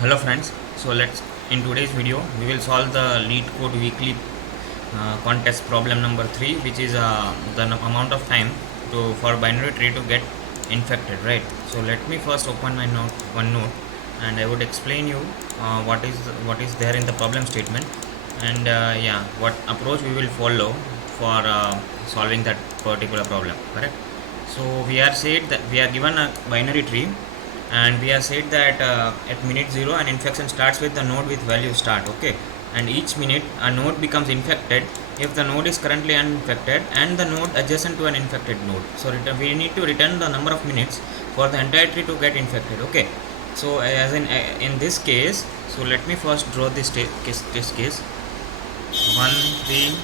Hello friends, so let's in today's video we will solve the Leetcode weekly contest problem number 3, which is the amount of time for binary tree to get infected, right? So let me first open my note and I would explain you what is there in the problem statement, and what approach we will follow for solving that particular problem, correct? So we are said that we are given a binary tree, and we have said that at minute 0 an infection starts with the node with value start, okay, and each minute a node becomes infected if the node is currently uninfected and the node adjacent to an infected node. So we need to return the number of minutes for the entire tree to get infected, okay. So as in this case, so let me first draw this test case 1 3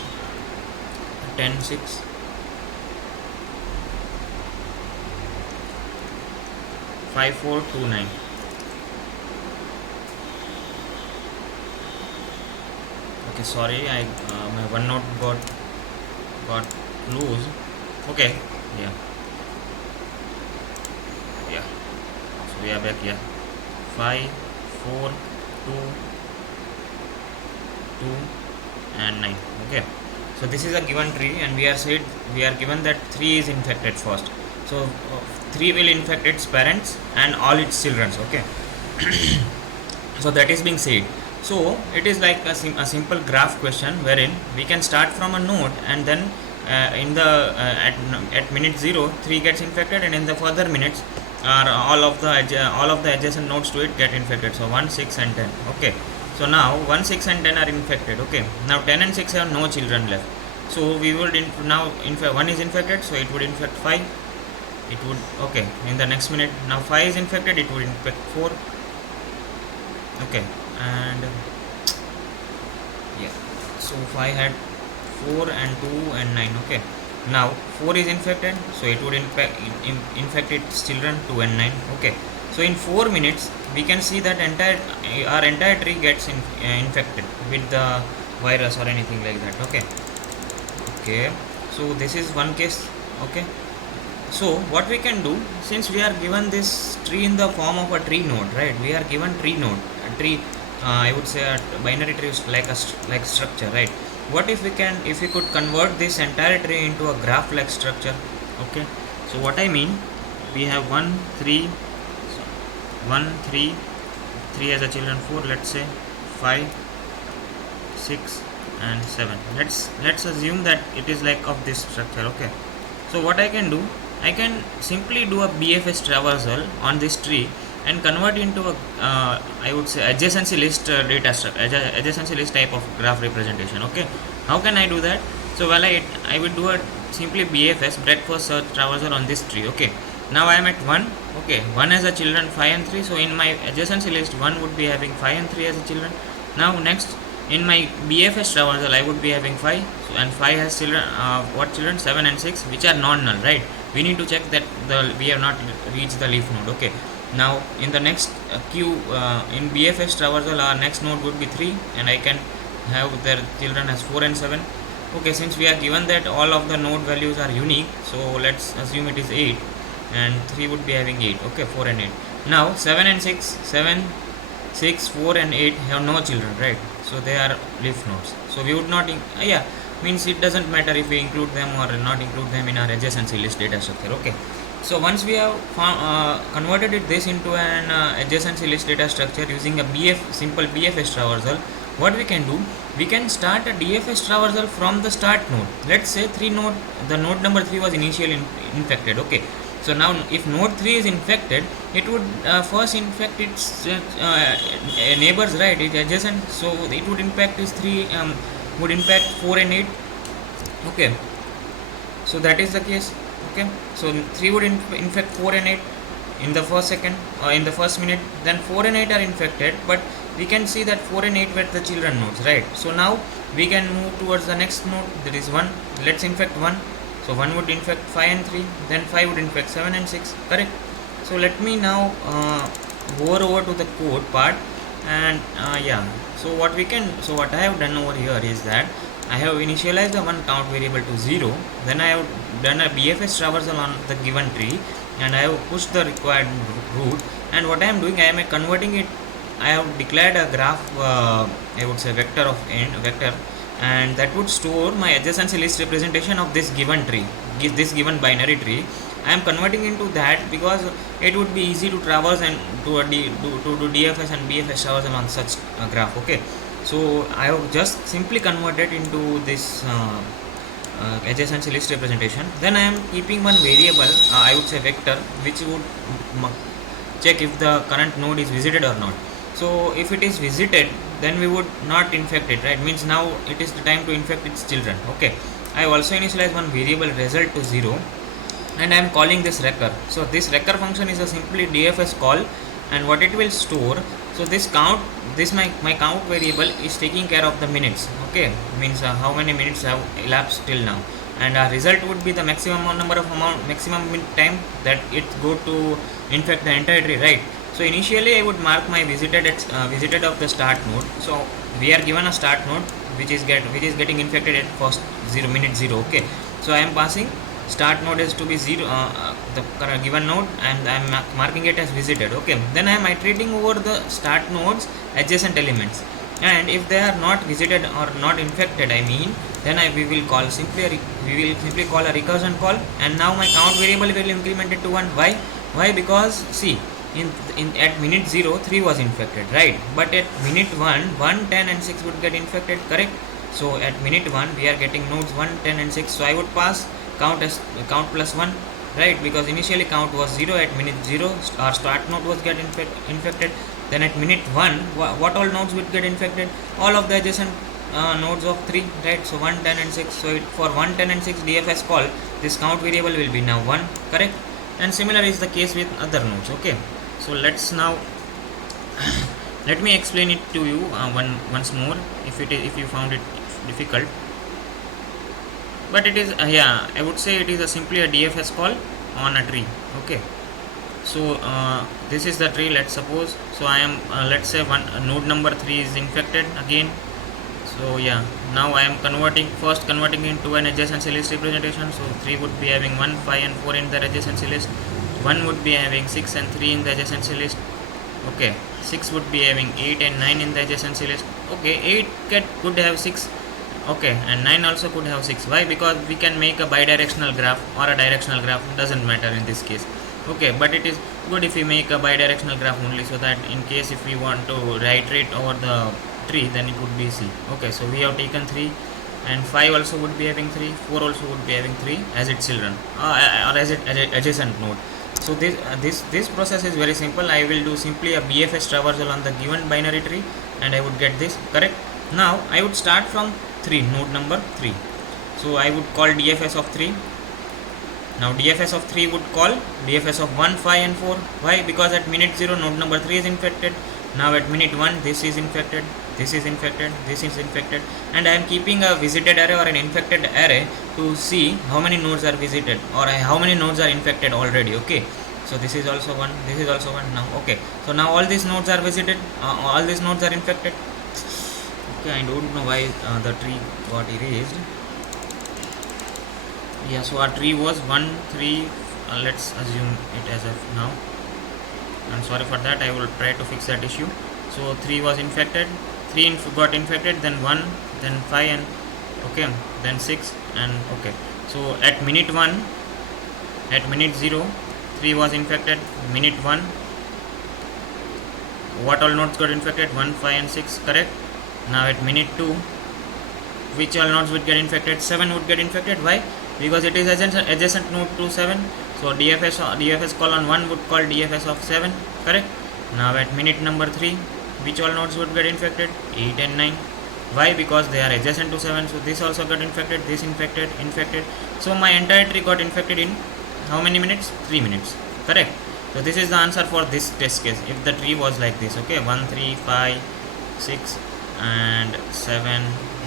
10 6 5 4 2 9. Okay, sorry, I my OneNote got loose. Okay, yeah, yeah. So we are back here. 5 4 2 2 and 9. Okay, so this is a given tree, and we are given that 3 is infected first. So 3 will infect its parents and all its children, okay. So that is being said. So it is like a simple graph question wherein we can start from a node, and then at minute 0 3 gets infected, and in the further minutes are all of the adjacent nodes to it get infected. So 1 6 and 10, okay. So now 1 6 and 10 are infected, okay. Now 10 and 6 have no children left, so we would now infect 1 is infected, so it would infect 5. It would, okay, in the next minute now 5 is infected, it would infect 4, okay. And yeah, so 5 had 4 and 2 and 9, okay. Now 4 is infected, so it would infect its children 2 and 9, okay. So in 4 minutes we can see that our entire tree gets infected with the virus or anything like that, okay. Okay, so this is one case, okay. So what we can do, since we are given this tree in the form of a tree node, right? We are given tree node, a tree. I would say a binary tree is like structure, right? What if we could convert this entire tree into a graph-like structure, okay? So what I mean, we have 1 3 3 as a children, 4, let's say 5 6 and 7. Let's assume that it is like of this structure, okay. So what I can do, I can simply do a BFS traversal on this tree and convert into a I would say adjacency list data structure, adjacency list type of graph representation, okay. How can I do that? So I will do a simply BFS, breadth first search traversal on this tree, okay. Now I am at 1, okay. 1 has a children 5 and 3, so in my adjacency list 1 would be having 5 and 3 as a children. Now next, in my BFS traversal I would be having 5, so, and 5 has children, what children? 7 and 6, which are non-null, right? We need to check that we have not reached the leaf node, okay. Now in the next queue in BFS traversal, our next node would be 3, and I can have their children as 4 and 7, okay. Since we are given that all of the node values are unique, so let's assume it is 8, and 3 would be having 8, okay. 4 and 8. Now 7 and 6, 6 4 and 8 have no children, right? So they are leaf nodes, so we would not means it doesn't matter if we include them or not include them in our adjacency list data structure, okay. So once we have converted this into an adjacency list data structure using a simple BFS traversal, what we can do, we can start a DFS traversal from the start node. Let's say the node number 3 was initially infected, okay. So now if node 3 is infected, it would first infect its neighbors, right? It's adjacent, so it would impact its 3 would impact 4 and 8, okay. So that is the case, okay. So 3 would infect 4 and 8 in the first second or in the first minute, then 4 and 8 are infected, but we can see that 4 and 8 were the children nodes, right? So now we can move towards the next node, that is 1. Let's infect 1. So 1 would infect 5 and 3, then 5 would infect 7 and 6, correct. So let me now go over to the code part, and so what I have done over here is that I have initialized the one count variable to 0, then I have done a BFS traversal on the given tree, and I have pushed the required route, and what I am doing, I am converting it I have declared a graph, I would say vector of n vector, and that would store my adjacency list representation of this given tree, this given binary tree. I am converting into that because it would be easy to traverse and to do DFS and BFS traversal on such a graph. Okay, so I have just simply converted into this adjacency list representation. Then I am keeping one variable, I would say vector, which would check if the current node is visited or not. So if it is visited, then we would not infect it, right? Means now it is the time to infect its children. Okay, I also initialize one variable result to 0, and I am calling this wrecker. So this wrecker function is a simply DFS call, and what it will store, so this count, this my count variable is taking care of the minutes. Okay, means how many minutes have elapsed till now, and our result would be the maximum number of maximum time that it go to infect the entire tree, right? So initially I would mark my visited of the start node. So we are given a start node which is getting infected at first 0 minute 0. Okay, so I am passing start node is to be 0, the given node, and I am marking it as visited. Okay, then I am iterating over the start nodes adjacent elements, and if they are not visited or not infected, I mean, then we will simply call a recursion call, and now my count variable will increment it to 1. Why? Because see, in at minute 0 3 was infected, right? But at minute 1 10 and 6 would get infected, correct? So at minute 1 we are getting nodes 1 10 and 6, so I would pass count as count plus 1, right? Because initially count was 0 at minute 0, our start node was get infected. Then at minute 1, what all nodes would get infected? All of the adjacent nodes of 3, right? So 1 10 and 6, so for 1 10 and 6 DFS call, this count variable will be now 1, correct? And similar is the case with other nodes. Okay, so let's now let me explain it to you once more, if you found it difficult. But it is yeah, I would say it is simply a DFS call on a tree. Okay, so this is the tree, let's suppose. So I am let's say node number 3 is infected again. So yeah, now I am converting into an adjacency list representation. So 3 would be having 1 5 and 4 in the adjacency list, 1 would be having 6 and 3 in the adjacency list. Okay, 6 would be having 8 and 9 in the adjacency list. Okay, 8 could have 6. Okay, and 9 also could have 6. Why? Because we can make a bidirectional graph or a directional graph, doesn't matter in this case. Okay, but it is good if we make a bidirectional graph only, so that in case if we want to iterate over the tree, then it would be easy. Okay, so we have taken 3, and 5 also would be having 3, 4 also would be having 3 as its children, or as it adjacent node. So this process is very simple. I will do simply a BFS traversal on the given binary tree, and I would get this, correct? Now I would start from 3, node number 3. So I would call DFS of 3. Now DFS of 3 would call DFS of 1 5 and 4. Why? Because at minute 0 node number 3 is infected. Now at minute 1 this is infected, this is infected, this is infected, and I am keeping a visited array or an infected array to see how many nodes are visited or how many nodes are infected already. Okay, so this is also 1, this is also 1 now. Okay, so now all these nodes are visited, all these nodes are infected. Okay, I don't know why the tree got erased. Yeah, so our tree was 1 3, let's assume it as of now. I'm sorry for that, I will try to fix that issue. So 3 was infected, 3 got infected, then 1, then 5, and okay, then 6, and okay. So at minute 1, at minute 0 3 was infected, minute 1 what all nodes got infected? 1 5 and 6, correct? Now at minute 2, which all nodes would get infected? 7 would get infected. Why? Because it is adjacent node to 7. So DFS call on 1 would call DFS of 7, correct? Now at minute number 3, which all nodes would get infected? 8 and 9. Why? Because they are adjacent to 7. So this also got infected, this infected. So my entire tree got infected in how many minutes? 3 minutes, correct? So this is the answer for this test case if the tree was like this. Okay, 1 3 5 6 and 7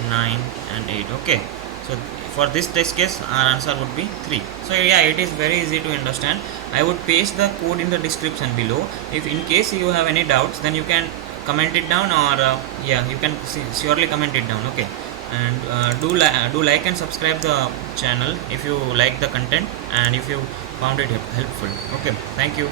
9 and 8. Okay, so for this test case our answer would be 3. So yeah, it is very easy to understand. I would paste the code in the description below. If in case you have any doubts, then you can comment it down, or yeah, you can surely comment it down. Okay, and do like and subscribe the channel if you like the content and if you found it helpful. Okay, thank you.